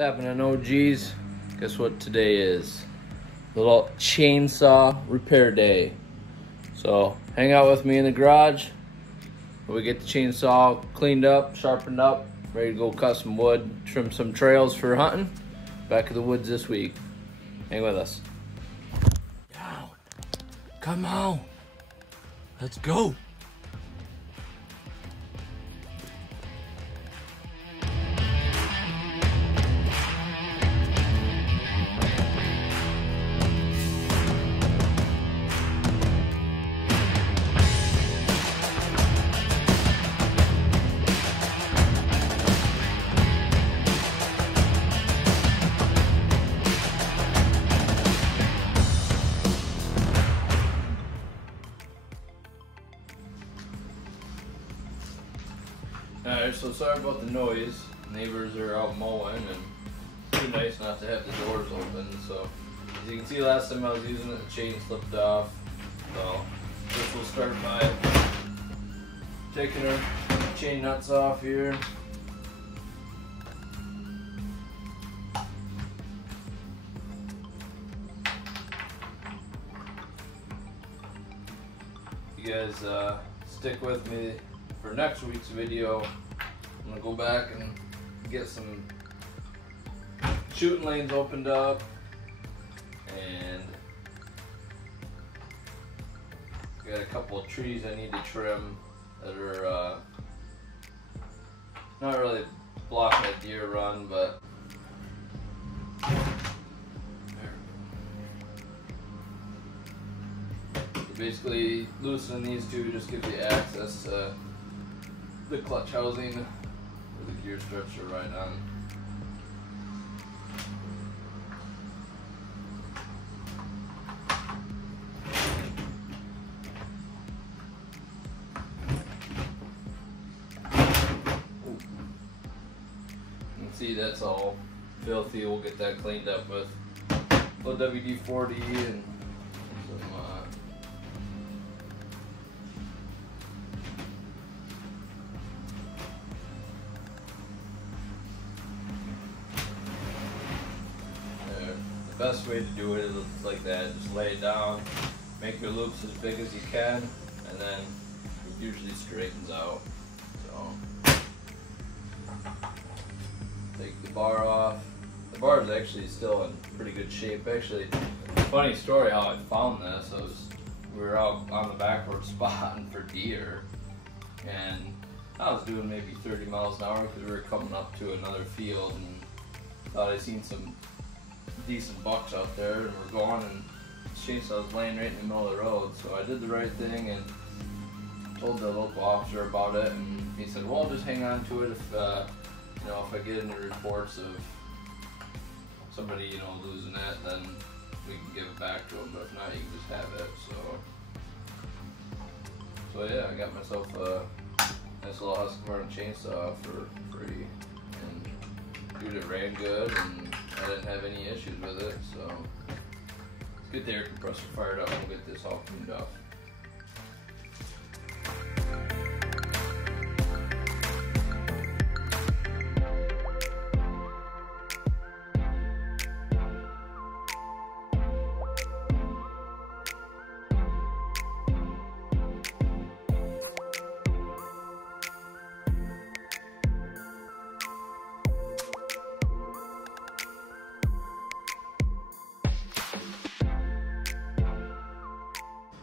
Happening, OGs? Guess what today is? Little chainsaw repair day. So hang out with me in the garage. We get the chainsaw cleaned up, sharpened up, ready to go cut some wood, trim some trails for hunting. Back in the woods this week. Hang with us. Down. Come on. Let's go. Alright, so sorry about the noise. Neighbors are out mowing and it's too nice not to have the doors open. So as you can see, last time I was using it, the chain slipped off. So this will start by taking our chain nuts off here. You guys stick with me for next week's video. I'm gonna go back and get some shooting lanes opened up, and got a couple of trees I need to trim that are not really blocking a deer run, but basically loosening these two just gives you access to the clutch housing where the gear strips are right on. You can see that's all filthy. We'll get that cleaned up with a little WD-40 and some the best way to do it is like that. Just lay it down, make your loops as big as you can, and then it usually straightens out. So take the bar off. The bar is actually still in pretty good shape. Actually, funny story how I found this. We were out on the backward spotting for deer, and I was doing maybe 30 miles an hour because we were coming up to another field, and thought I seen some decent bucks out there, and we're going, and the chainsaw was laying right in the middle of the road. So I did the right thing and told the local officer about it, and he said, well, just hang on to it. If you know, if I get any reports of somebody, you know, losing it, then we can give it back to them, but if not, you can just have it. So yeah, I got myself a nice little Husqvarna chainsaw for free, and dude, it ran good, and I didn't have any issues with it. So let's get the air compressor fired up and we'll get this all cleaned up.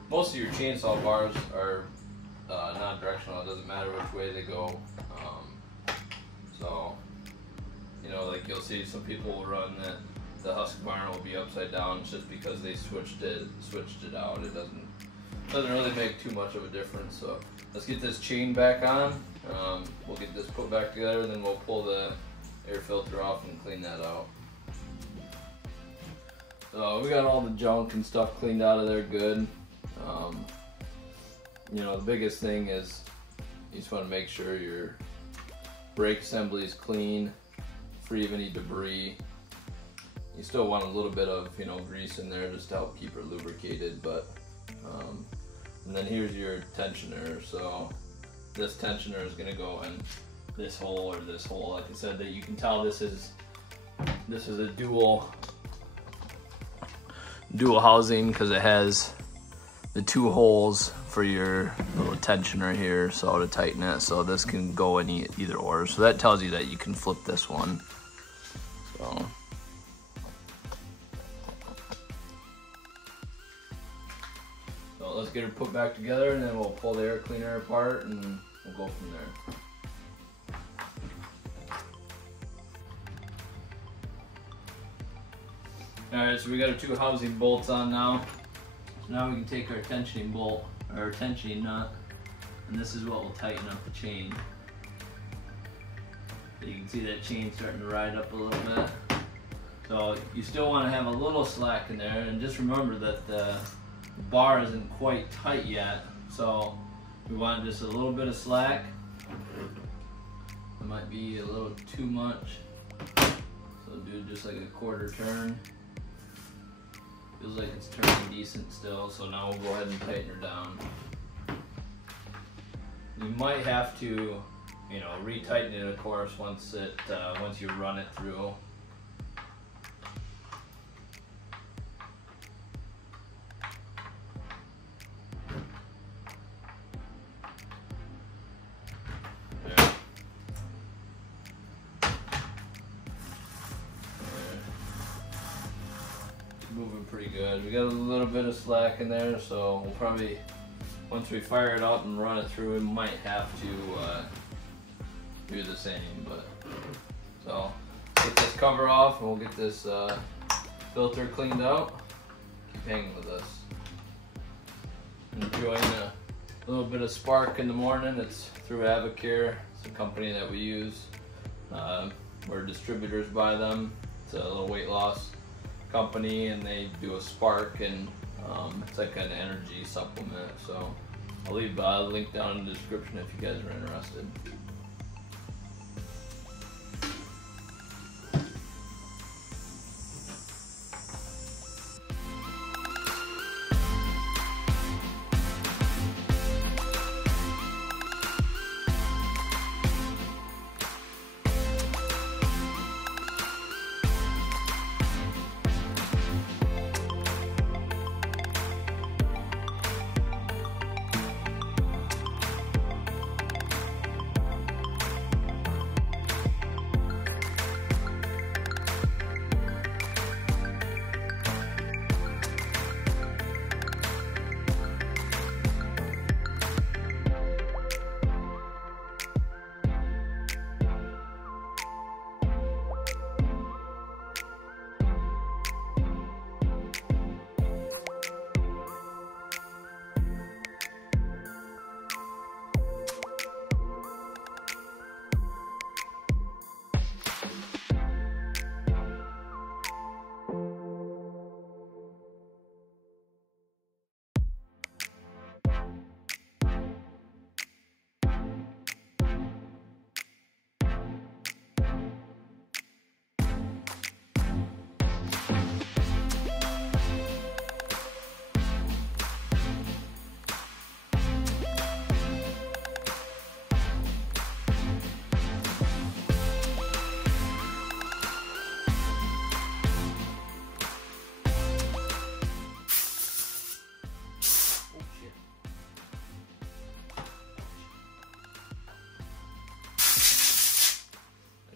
Most of your chainsaw bars are non-directional. It doesn't matter which way they go. So, you know, like you'll see some people will run that the Husqvarna will be upside down just because they switched it out. It doesn't really make too much of a difference. So let's get this chain back on. We'll get this put back together, and then we'll pull the air filter off and clean that out. So we got all the junk and stuff cleaned out of there good. You know, the biggest thing is you just want to make sure your brake assembly is clean, free of any debris. You still want a little bit of, you know, grease in there just to help keep it lubricated, but and then here's your tensioner. So this tensioner is going to go in this hole or this hole. Like I said, that you can tell this is This is a dual housing because it has the 2 holes for your little tensioner here, so to tighten it. So this can go in either or. So that tells you that you can flip this one. So let's get her put back together, and then we'll pull the air cleaner apart, and we'll go from there. Alright, so we got our 2 housing bolts on now. So now we can take our tensioning bolt, or our tensioning nut, and this is what will tighten up the chain. So you can see that chain starting to ride up a little bit. So you still want to have a little slack in there, and just remember that the bar isn't quite tight yet. So we want just a little bit of slack. It might be a little too much. So do just like a 1/4 turn. Feels like it's turning decent still, so now we'll go ahead and tighten her down. You might have to, you know, retighten it, of course, once you run it through. Moving pretty good. We got a little bit of slack in there, so we'll probably, once we fire it up and run it through, we might have to do the same. But so get this cover off, and we'll get this filter cleaned out. Keep hanging with us. Enjoying a little bit of spark in the morning. It's through Avocare. It's a company that we use. We're distributors by them. It's a little weight loss company, and they do a spark, and it's like an energy supplement. So I'll leave a link down in the description if you guys are interested.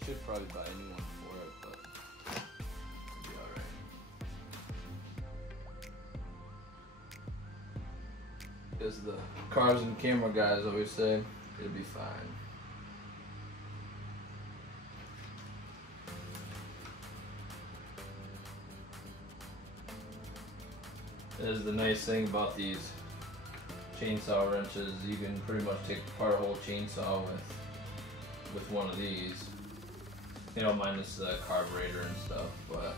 Should probably buy a new one for it, but it'll be alright. As the cars and camera guys always say, it'll be fine. That is the nice thing about these chainsaw wrenches. You can pretty much take apart a whole chainsaw with one of these. You know, minus the carburetor and stuff, but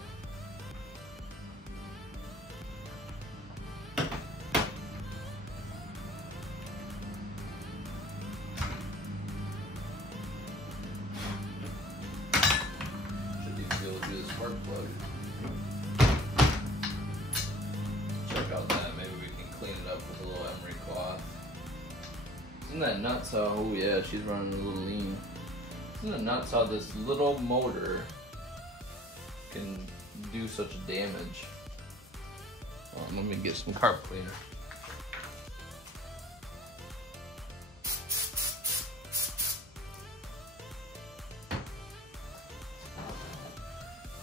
should even be able to do the spark plug. Check out that. Maybe we can clean it up with a little emery cloth. Isn't that nuts how, oh yeah, she's running a little lean. Isn't it nuts how this little motor can do such damage. Let me get some carpet cleaner.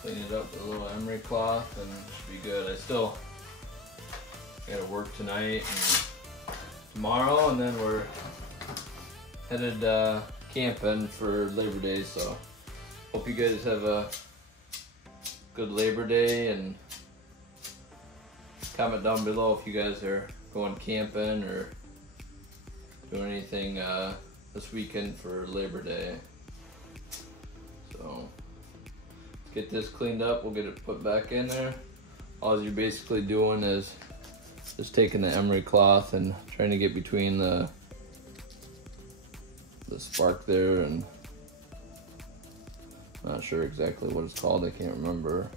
Clean it up with a little emery cloth and it should be good. I still gotta work tonight and tomorrow, and then we're headed camping for Labor Day, so hope you guys have a good Labor Day, and comment down below if you guys are going camping or doing anything this weekend for Labor Day. So let's get this cleaned up, we'll get it put back in there. All you're basically doing is just taking the emery cloth and trying to get between the spark there, and I'm not sure exactly what it's called, I can't remember.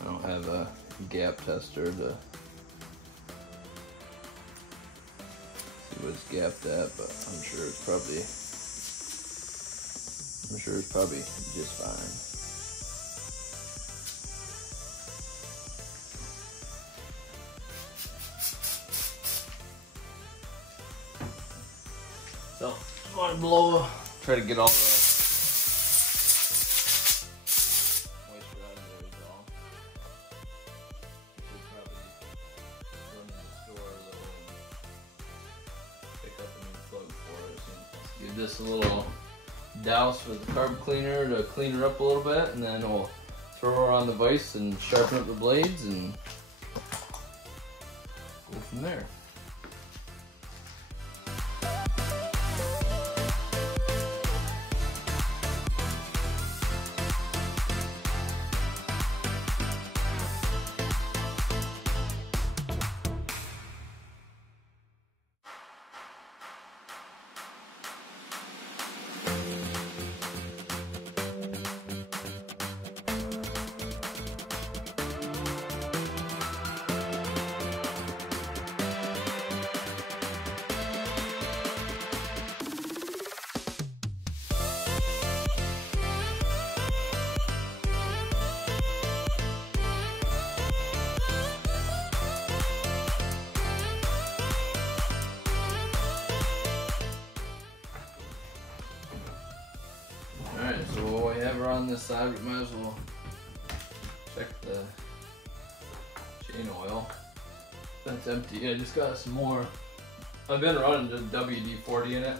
I don't have a gap tester to see what it's gapped at, but I'm sure it's probably just fine. So, just want to blow, try to get all the moisture out of there is all. Should probably run to the store though and pick up a new plug for it. So give this a little douse with the carb cleaner to clean her up a little bit, and then we'll throw her on the vise and sharpen up the blades and go from there. So while we have her on this side, we might as well check the chain oil. That's empty. I just got some more. I've been running the WD-40 in it.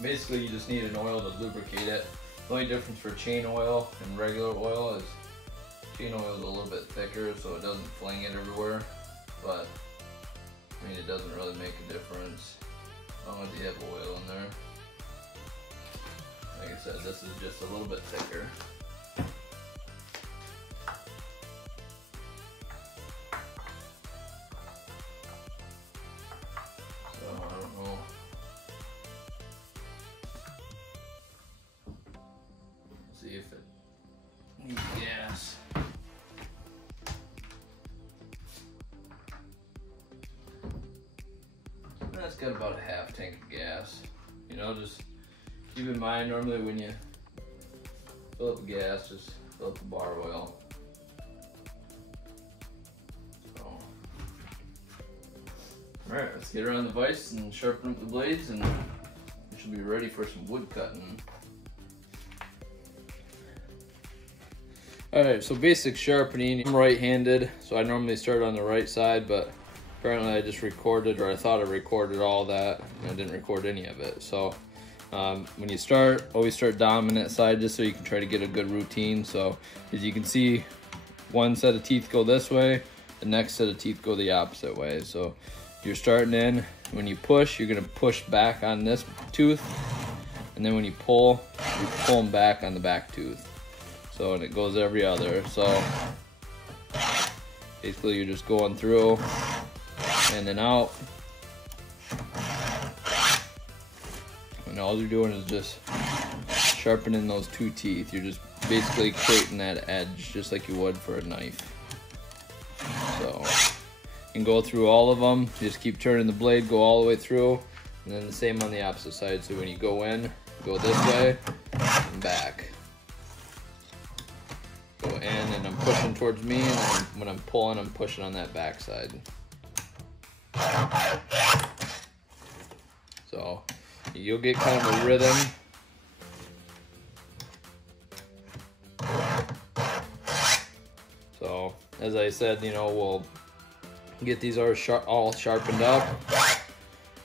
Basically, you just need an oil to lubricate it. The only difference for chain oil and regular oil is chain oil is a little bit thicker, so it doesn't fling it everywhere. But I mean, it doesn't really make a difference as long as you have oil in there. Like I said, this is just a little bit thicker. So I don't know. See if it needs gas. That's got about a half tank of gas. You know, just keep in mind, normally when you fill up the gas, just fill up the bar oil. So, alright, let's get her on the vise and sharpen up the blades, and we should be ready for some wood cutting. Alright, so basic sharpening. I'm right-handed, so I normally start on the right side, but apparently I just recorded, or I thought I recorded all that, and I didn't record any of it. So when you start, always start dominant side just so you can try to get a good routine. So as you can see, one set of teeth go this way, the next set of teeth go the opposite way. So you're starting in, when you push, you're gonna push back on this tooth, and then when you pull them back on the back tooth. So, and it goes every other. So basically you're just going through and then out. And all you're doing is just sharpening those two teeth. You're just basically creating that edge just like you would for a knife. So you can go through all of them. Just keep turning the blade, go all the way through, and then the same on the opposite side. So when you go in, go this way and back. Go in and I'm pushing towards me, and then when I'm pulling, I'm pushing on that back side. So you'll get kind of a rhythm. So as I said, you know, we'll get these all sharpened up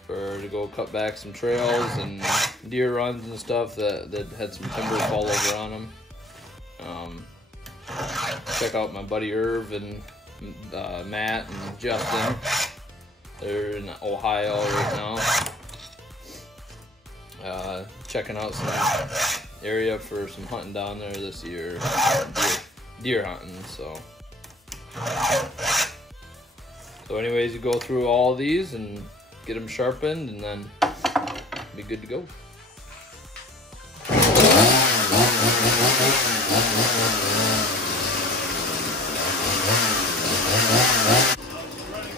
to go cut back some trails and deer runs and stuff that had some timber fall over on them. Check out my buddy Irv and Matt and Justin. They're in Ohio right now. Checking out some area for some hunting down there this year. Deer hunting, so anyways, you go through all of these and get them sharpened, and then be good to go. Running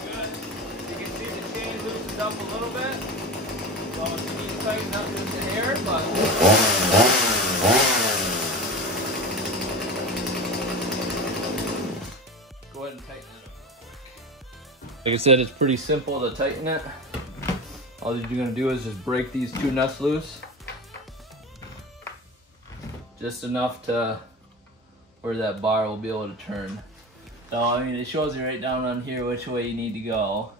good. You can see the chain loosened up a little bit. So you need to tighten up just a hair, but go ahead and tighten it up real quick. Like I said, it's pretty simple to tighten it. All you're gonna do is just break these two nuts loose. Just enough to where that bar will be able to turn. So, I mean, it shows you right down on here which way you need to go.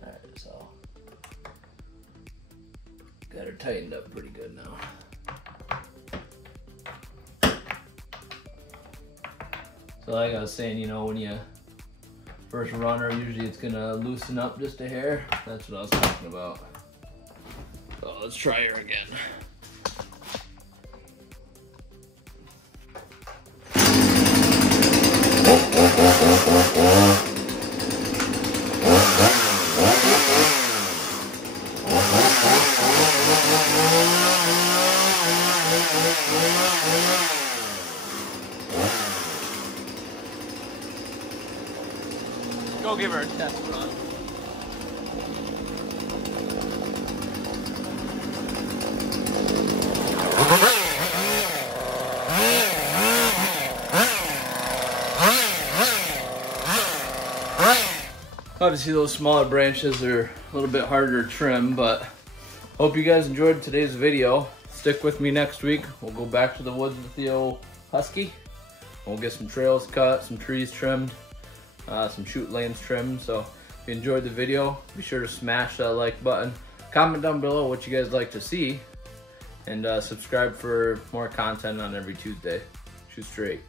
Alright, so got her tightened up pretty good now. So like I was saying, you know, when you first run her, usually it's gonna loosen up just a hair. That's what I was talking about. So let's try her again. Go give her a test run. Obviously those smaller branches are a little bit harder to trim, but hope you guys enjoyed today's video. Stick with me next week. We'll go back to the woods with the old Husky. We'll get some trails cut, some trees trimmed, some shoot lanes trimmed. So if you enjoyed the video, be sure to smash that like button. Comment down below what you guys like to see, and subscribe for more content on every Tuesday. Shoot straight.